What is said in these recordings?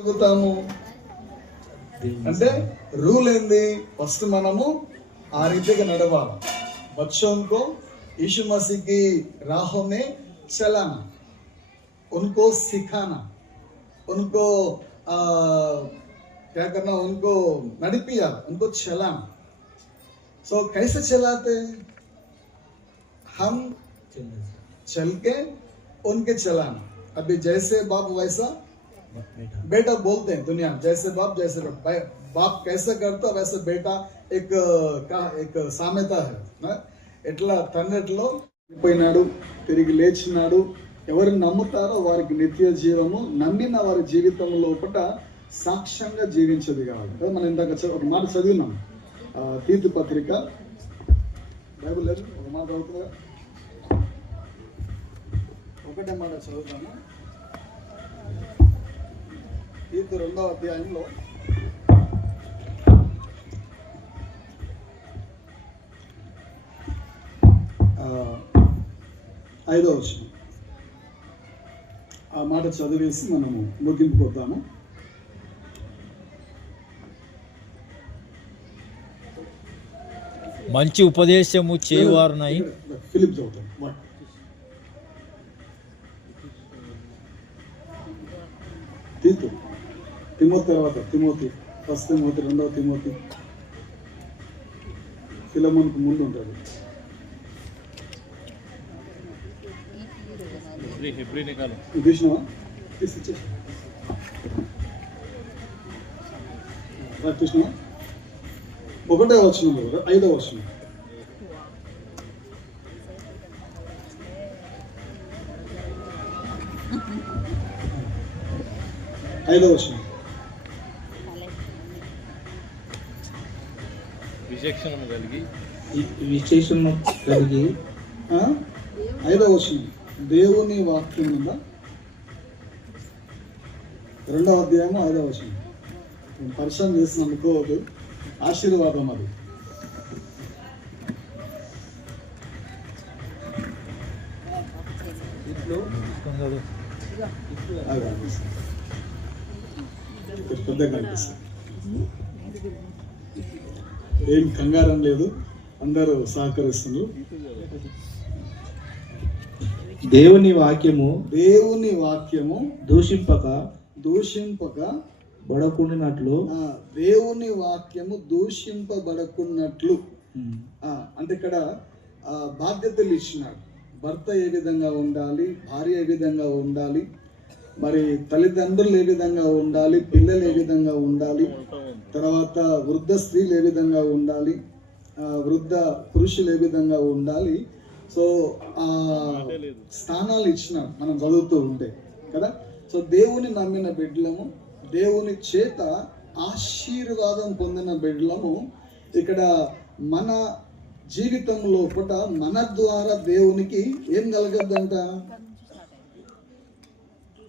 అడుగుతాము అంటే రూల్ ఏంది? ఫస్ట్ మనము ఆ రీతిగా నడవాలి. बच्चों को यीशु मसीह की राहों में चलाना, उनको सिखाना, उनको क्या करना, उनको नडिपिया, उनको चलाना. सो कैसे चलाते? हम चल के उनके चलाना. अभी जैसे बाप वैसा बेटा बोलते हैं दुनिया में. जैसे बाप कैसा करता वैसे बेटा एक సామెత है. ఎట్లా తండ్రిలో పోయినాడు, తిరిగి లేచినాడు. ఎవరు నమ్ముతారో వారికి నిత్య జీవము, నమ్మిన వారి జీవితం లోపల సాక్ష్యంగా జీవించేది కావాలి. మనం ఇందాక ఒక మాట చదివినాం, తీతు పత్రిక బైబిల్ లేదు, ఒక మాట చదువుతుందా? ఒకటే మాట చదువుతాము. తీతు 2వ అధ్యాయంలో 5వ వచనం. ఆ మాట చదివేసి మనము ముగింపు కొద్దాము. మంచి ఉపదేశము చేయువారునై ఫిలిప్ చదువుతాం. తీతు, తిమోతి తర్వాత తిమోతి, ఫస్ట్ తిమోతి, 2వ తిమోతి, ఫిలమోన్కు ముందు ఉంటుంది. చూసినావా? చూసినావా? 1వ వచనంలో 5వ వచనం. విశేషణము కలిగి 5వ వచనం. దేవుని వాక్యం ఉందా? 2వ అధ్యాయము 5వ వచనం. పరిచయం చేసిన అనుకోవద్దు, ఆశీర్వాదం అది. పెద్దగా కనిపిస్తుంది. ఏం కంగారం లేదు, అందరూ సహకరిస్తున్నారు. దేవుని వాక్యము దూషింపక బడకుండినట్లు, దేవుని వాక్యము దూషింపబడకున్నట్లు. అంటే ఇక్కడ బాధ్యతలు ఇచ్చినాడు. భర్త ఏ విధంగా ఉండాలి, భార్య ఏ విధంగా ఉండాలి, మరి తల్లిదండ్రులు ఏ విధంగా ఉండాలి, పిల్లలు ఏ విధంగా ఉండాలి, తర్వాత వృద్ధ స్త్రీలు ఏ విధంగా ఉండాలి, వృద్ధ పురుషులు ఏ విధంగా ఉండాలి. సో ఆ స్థానాలు ఇచ్చినాడు మనం చదువుతూ ఉంటే కదా. సో దేవుని నమ్మిన బిడ్డలము, దేవుని చేత ఆశీర్వాదం పొందిన బిడ్డలము. ఇక్కడ మన జీవితం లోపల మన ద్వారా దేవునికి ఏం కలగద్దంట?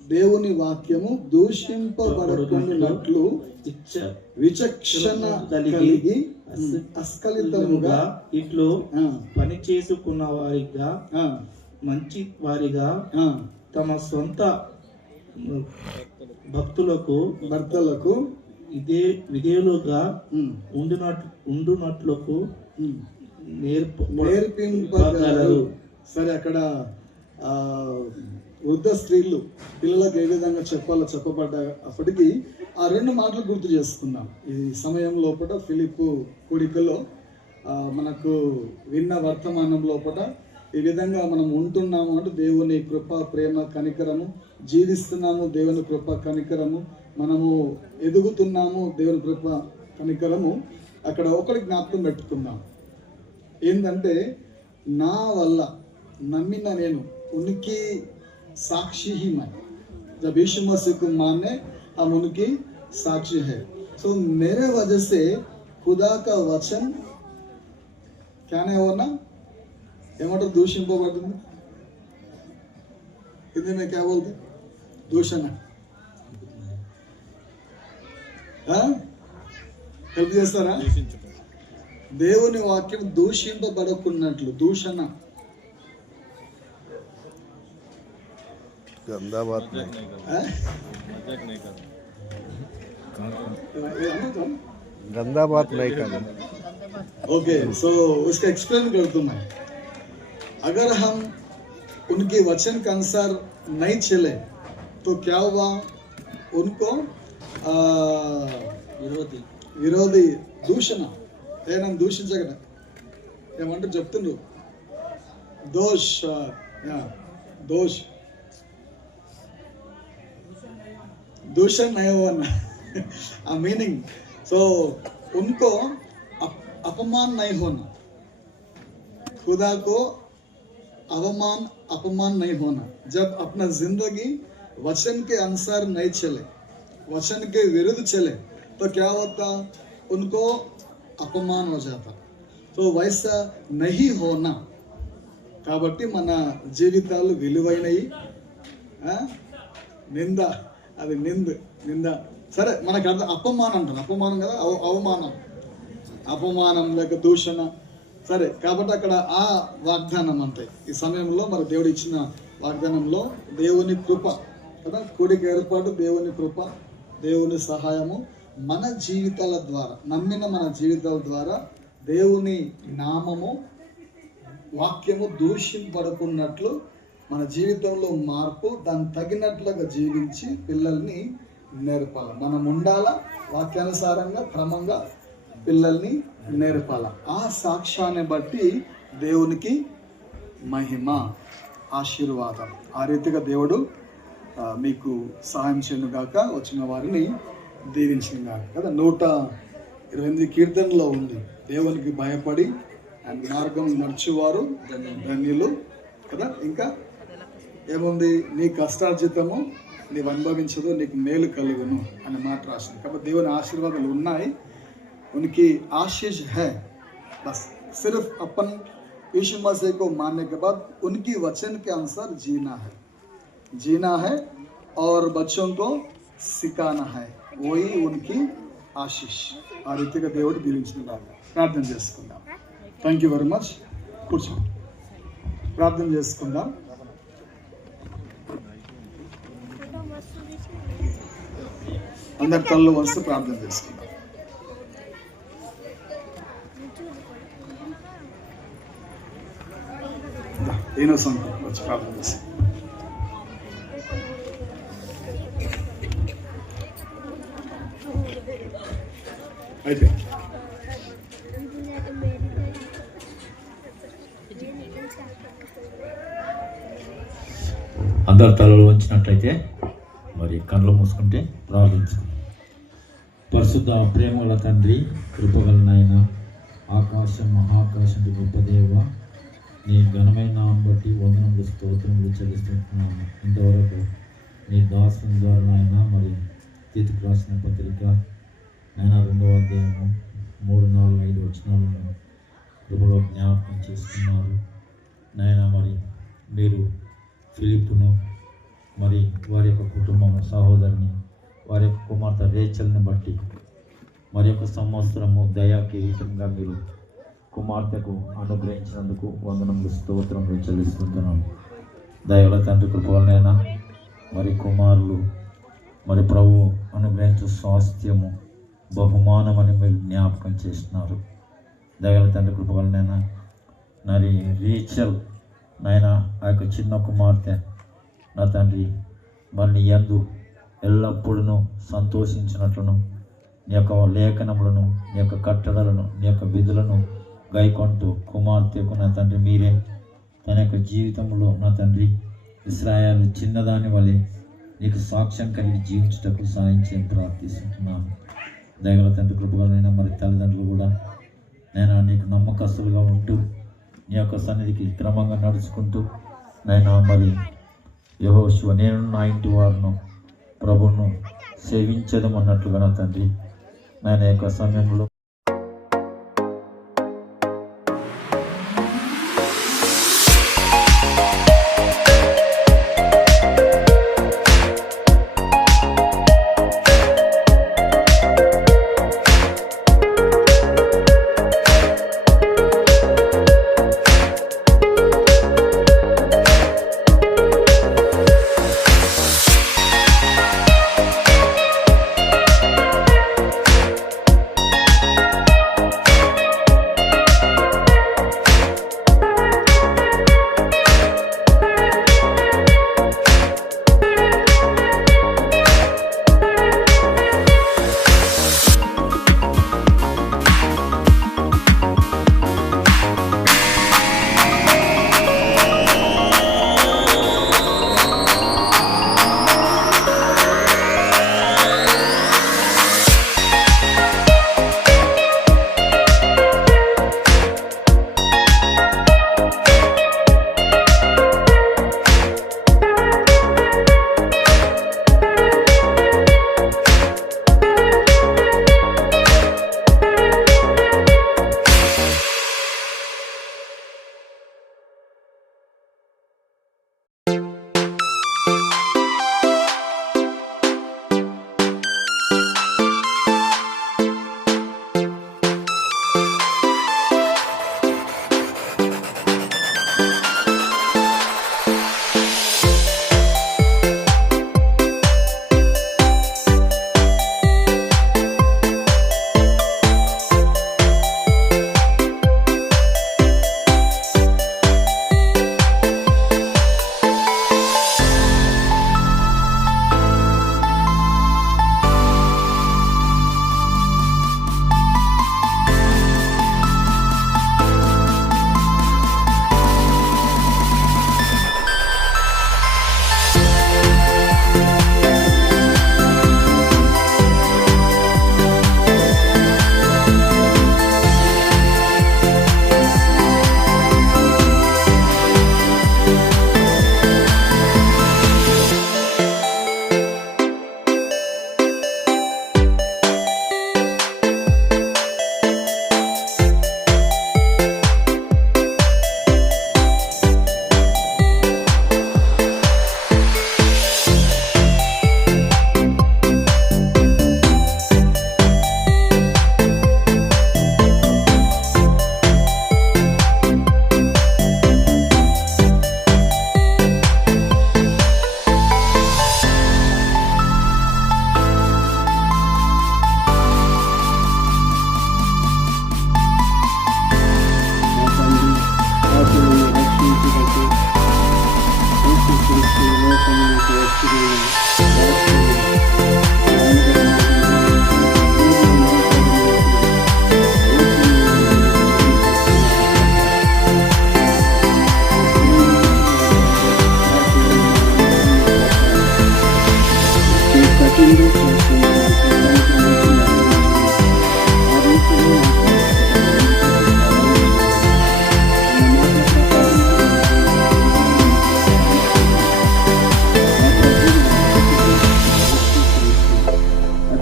దేవుని వాక్యము దూషింపబడుకున్నట్లు విచక్షణ కలిగి అస్ఖలితముగా ఇట్లు పని చేసుకున్న వారిగా, మంచి వారిగా, తమ సొంత భర్తలకు విధేయులుగా ఉండునట్లకు నేర్పింపగలరు. సరే, అక్కడ వృద్ధ స్త్రీలు పిల్లలకు ఏ విధంగా చెప్పబడ్డప్పటికీ ఆ 2 మాటలు గుర్తు చేసుకుందాం ఈ సమయం లోపల. ఫిలిప్పు కూడికలో మనకు విన్న వర్తమానం లోపల ఈ విధంగా మనం ఉంటున్నాము అంటే దేవుని కృప, ప్రేమ, కనికరము, జీవిస్తున్నాము దేవుని కృప, కనికరము, మనము ఎదుగుతున్నాము దేవుని కృప, కనికరము. అక్కడ ఒకటి జ్ఞాపకం పెట్టుకుందాం. ఏంటంటే, నా వల్ల నమ్మిన నేను ఉనికి साक्षी ही मैं, जब यीशु मसीह को माने हम उनकी साक्षी है. सो मेरे वजह से खुदा का वचन क्या नहीं होना, ఏమంటారు? దూషింపబడుతుంది. హిందీ में क्या बोलते? దూషణ. హెల్ప్ చేస్తారా? దేవుని వాక్యం దూషింపబడకున్నట్లు, దూషణ. गंदा बात नहीं, मजाक नहीं कर। गंदा बात नहीं करना। ओके, सो उसका एक्सप्लेन करता मैं। अगर हम उनके वचन के अनुसार नहीं चले तो क्या हुआ? उनको విరోధి దూషణ ఏమైనా దూషించగల ఏమంటే చెప్తుండ్రు దోష్ దోష్ दूषण नहीं होना आ मीनिंग सो उनको अपमान नहीं होना, खुदा को अपमान नहीं होना। जब अपना जिंदगी वचन के अनुसार नहीं चले, वचन के विरुद्ध चले तो क्या होता? उनको अपमान हो जाता। तो वैसा नहीं होना కాబట్టి మన జీవితాలు విలువైనవి. నింద, అది నింద సరే, మనకు అర్థం అపమానం అంటారు. అపమానం కదా, అవమానం లేక దూషణ సరే. కాబట్టి అక్కడ ఆ వాగ్దానం అంటే ఈ సమయంలో మరి దేవుడు ఇచ్చిన వాగ్దానంలో దేవుని కృప కదా, కూడిక ఏర్పాటు, దేవుని కృప, దేవుని సహాయము మన జీవితాల ద్వారా, నమ్మిన మన జీవితాల ద్వారా దేవుని నామము, వాక్యము దూషింపడకున్నట్లు మన జీవితంలో మార్పు, దానికి తగినట్లుగా జీవించి పిల్లల్ని నేర్పాలి. మనం ఉండాలా వాక్యానుసారంగా, క్రమంగా పిల్లల్ని నేర్పాల. ఆ సాక్ష్యాన్ని బట్టి దేవునికి మహిమ, ఆశీర్వాదం. ఆ రీతిగా దేవుడు మీకు సహాయం చేయను గాక, వచ్చిన వారిని దీవించిన గాక కదా. 128 కీర్తనలో ఉంది, దేవునికి భయపడి ఆయన మార్గం నడుచువారు ధన్యులు కదా. ఇంకా ఏముంది? నీ కష్టార్జితము నీవు అనుభవించదు, నీకు మేలు కలుగును అనే మాట రాసింది. కాబట్టి దేవుని ఆశీర్వాదాలు ఉన్నాయి, उनकी आशीष है. बस सिर्फ अपन यीशु मसीह को मानने के बाद उनकी वचन के अनुसार जीना है और बच्चों को सिखाना है. वही उनकी आशीष. ఆ రీతిగా దేవుడు దీవించినగాక. ప్రార్థన చేసుకుందాం. Thank you very much. కూర్చో, ప్రార్థన చేసుకుందాం. అందరి తల్లు వస్తూ ప్రార్థన చేసుకుందాం. ఏనో సంకల్పం వచ్చి ప్రార్థన చేసి అయితే అందరు తలలు వంచినట్లయితే మరి కళ్ళు మూసుకుంటే ప్రార్థించుకుందాం. పరిశుద్ధ ప్రేమగల తండ్రి, కృపగల నాయన, ఆకాశం మహాకాశం గొప్ప దేవ, నీ ఘనమైన నామం బట్టి వందనములు స్తోత్రములు చెల్లిస్తున్నాము. ఇంతవరకు నీ దాసుని ద్వారా నాయన మరి తీతుకు రాసిన పత్రిక నాయన 2వ అధ్యాయము 3, 4, 5 వచనాలను కృపలో జ్ఞాపకం చేసుకున్నారు నాయన. మరి మీరు ఫిలిప్పును మరి వారి యొక్క కుటుంబం, సహోదరిని, వారి యొక్క కుమార్తె రేచల్ని బట్టి మరి యొక్క సంవత్సరము దయా కిరీటంగా మీరు కుమార్తెకు అనుగ్రహించినందుకు వందనములు స్తోత్రములు చెల్లిస్తున్నాను. దయగల తండ్రి కృపలనైనా మరి కుమారులు మరి ప్రభు అనుగ్రహించే స్వాస్థ్యము బహుమానమని మీరు జ్ఞాపకం చేస్తున్నారు. దయగల తండ్రి కృపలనైనా మరి రేచల్ నాయన ఆ యొక్క చిన్న కుమార్తె నా తండ్రి మరి నీ యందు ఎల్లప్పుడూ సంతోషించినట్లును, నీ యొక్క లేఖనములను, నీ యొక్క కట్టడలను, నీ యొక్క విధులను గైకొంటూ కుమార్తెకు నా తండ్రి మీరే తన యొక్క జీవితంలో నా తండ్రి ఇశ్రాయేలు చిన్నదాని వలె నీకు సాక్ష్యం కలిగి జీవించుటకు సాయం చేయని ప్రార్థిస్తున్నాను. దయగల తండ్రి కృపగలనైనా మరి తల్లిదండ్రులు కూడా నేను నీకు నమ్మకస్తులుగా ఉంటూ నీ యొక్క సన్నిధికి క్రమంగా నడుచుకుంటూ నేను మరి యెహోషువ నేను నా ఇంటి వారిను ప్రభువును సేవించదమన్నట్లుగా నా తండ్రి నేను యొక్క సమయంలో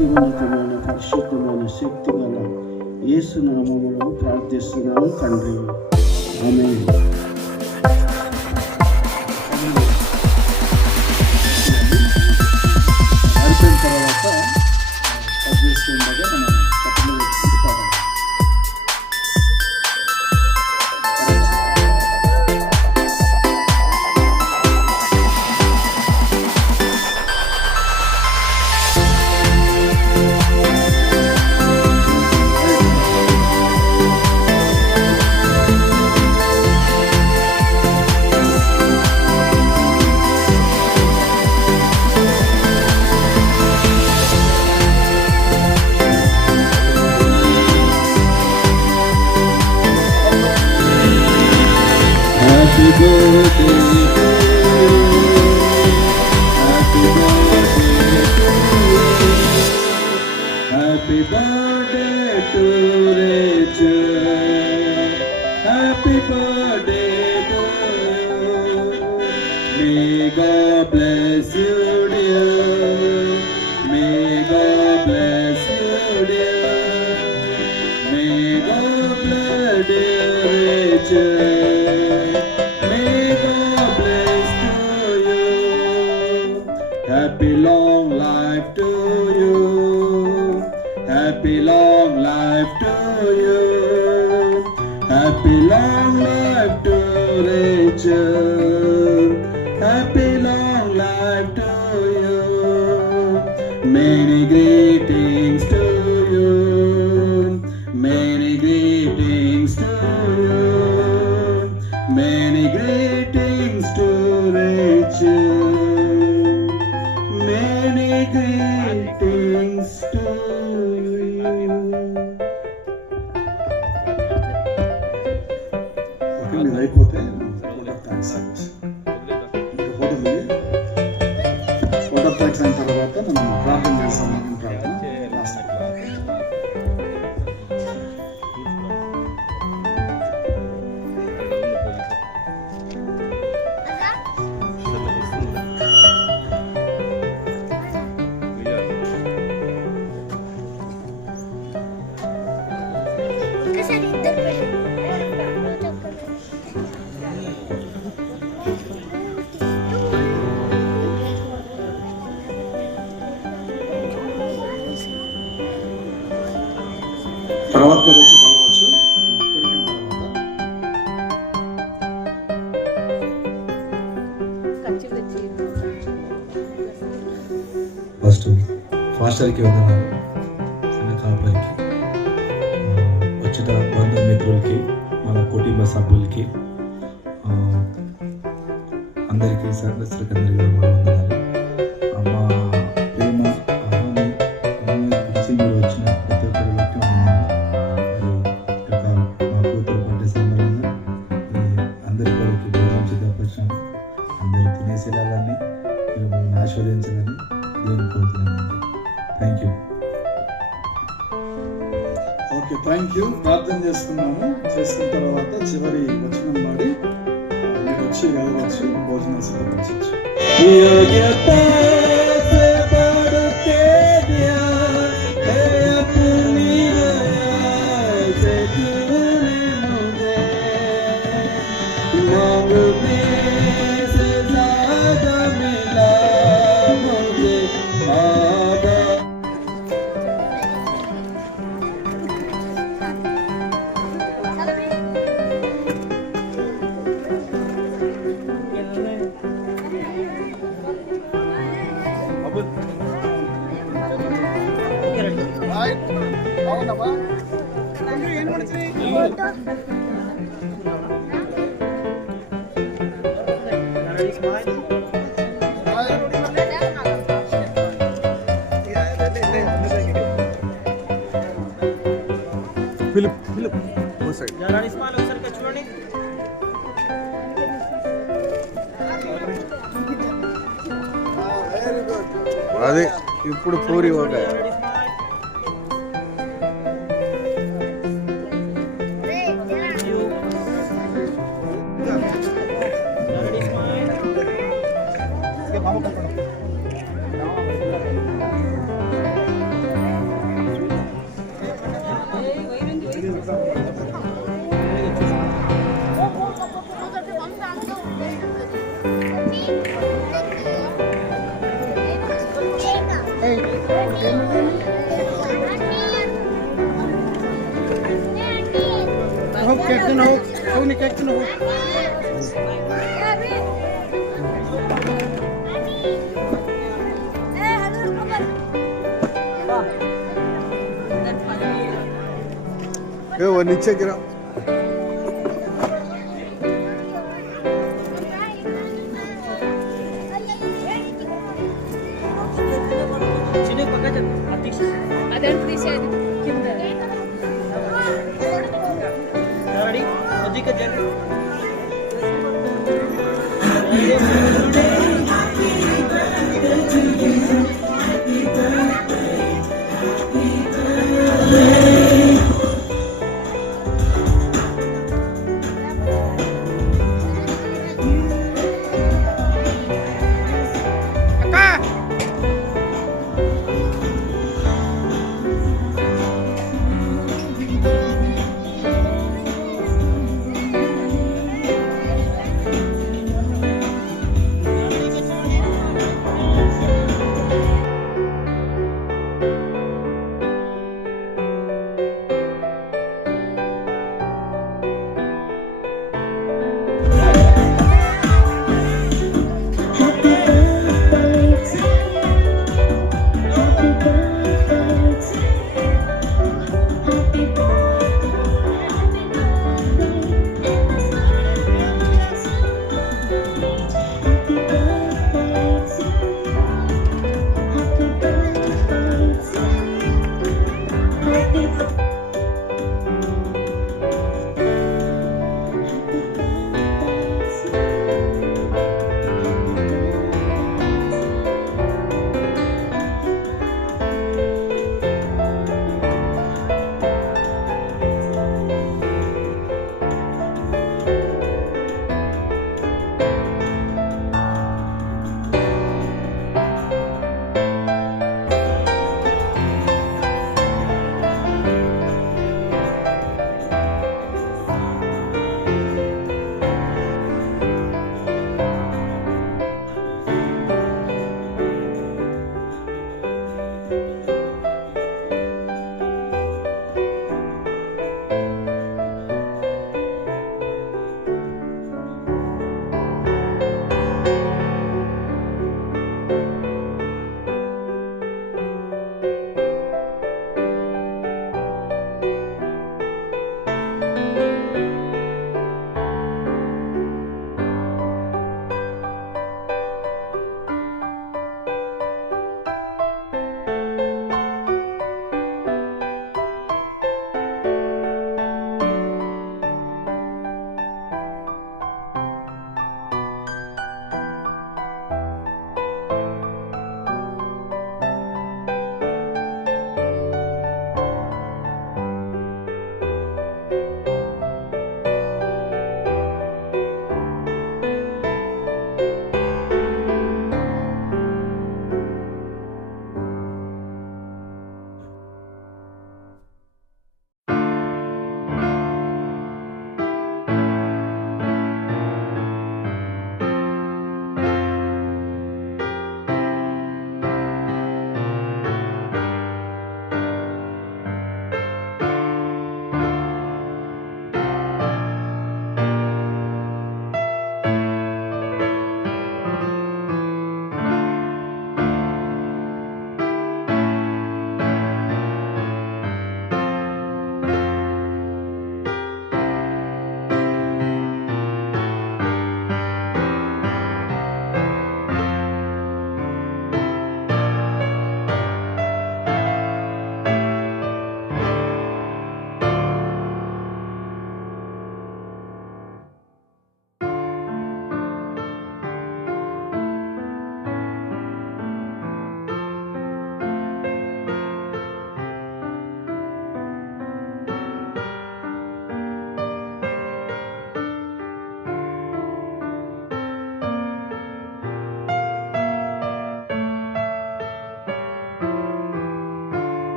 అత్యున్నతమైన పరిశుద్ధమైన శక్తి గల యేసు నామములో ప్రార్థిస్తున్నాను తండ్రి. ఆమేన్. అయిపోయిన తర్వాత కట్ చేస్తుండగా మనం కట్టెలు పెట్టుకుంటూ పాడాలి. Happy birthday to you. Happy birthday to you. Happy birthday to Rachel. Happy birthday to you. May God bless you, dear. May God bless you, dear. May God bless dear Rachel. Happy long life to you. Happy long life to you. Happy long life to Rachel. Happy long life to you. Many greetings to you. Many greetings to you. Many greetings to Rachel. Many greetings to you. Okay, మీరు అయిపోతే photo thanks ఇంకా photo thanks అయిన తర్వాత మనం ప్రార్థన చేస్తాం. ప్రార్థన last తర్వాత వచ్చి కలవచ్చు. ఫస్ట్ ఫాస్టర్కి వందనాలు, చిన్న కాపరికి, వచ్చిన బంధుమిత్రులకి, మన కుటుంబ సభ్యులకి, అందరికీ సర్వస్సులకి అందరికీ మన వందనాలు. మా ప్రేమ గురించి మీరు వచ్చిన ప్రతి ఒక్కరి బట్టి మా కూతురు పట్టే సంబరంగా అందరి కొరకు భోజనం సిద్ధపరిచాము. అందరూ తినేసేలాగానే మీరు మమ్మల్ని ఆస్వాదించాలని దేవుని కోరుతున్నాను. Thank you. Okay, thank you. ప్రార్థన చేసుకున్నాము. చేసుకున్న తర్వాత చివరి వచనం పాడి మీరు వచ్చి వెళ్ళవచ్చు, భోజనం సిద్ధపరచవచ్చు. అదే ఇప్పుడు పూరి ఒక वो नीचे गिरा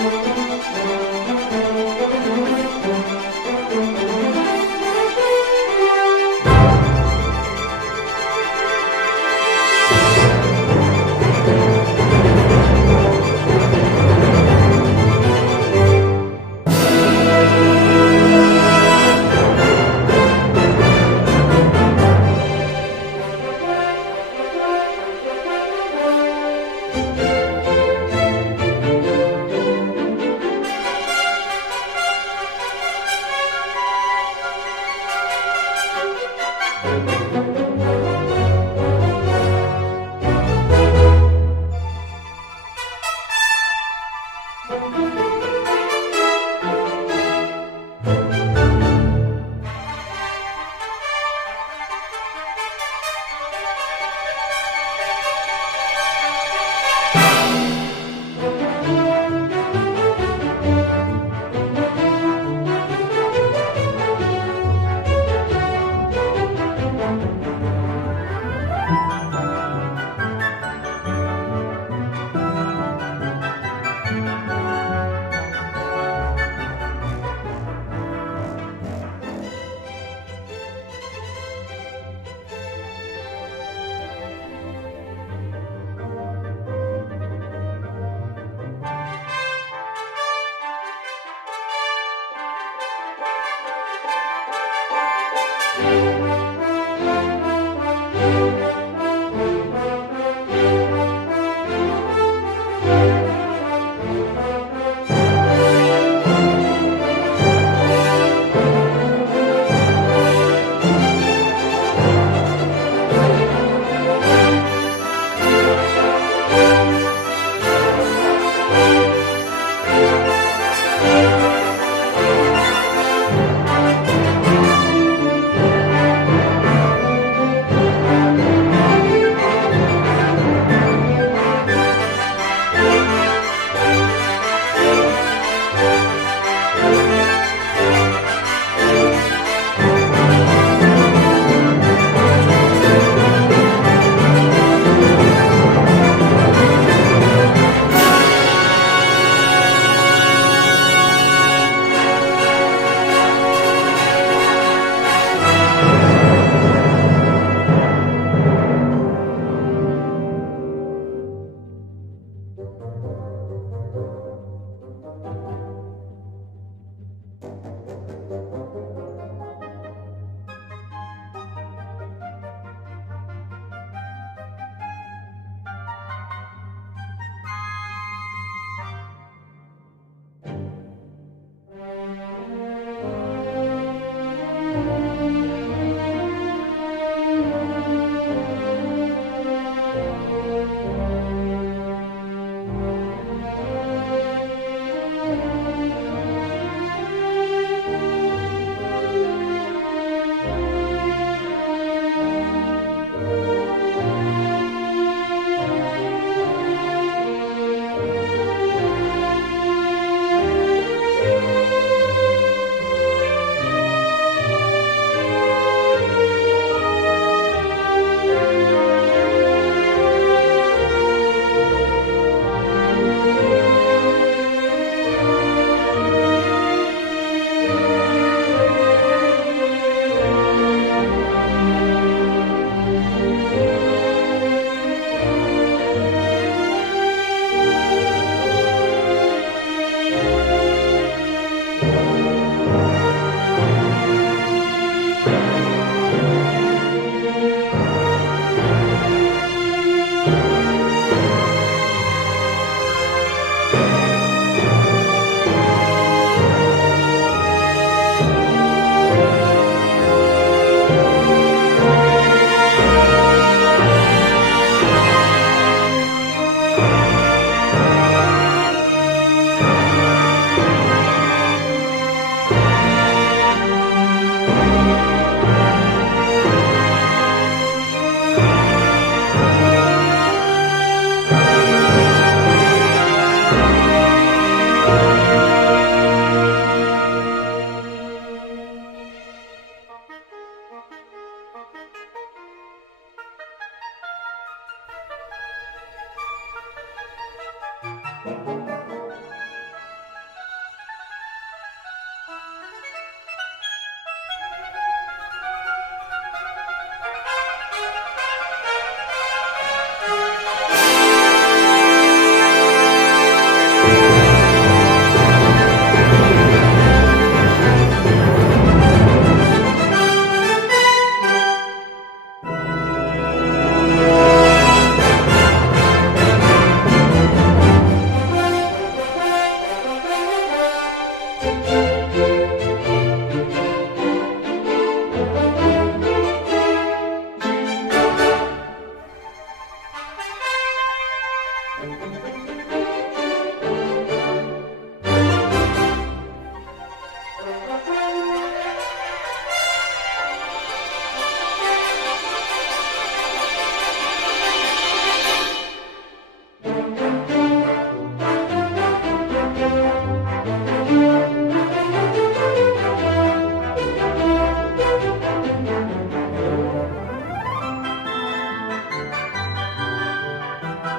Thank you.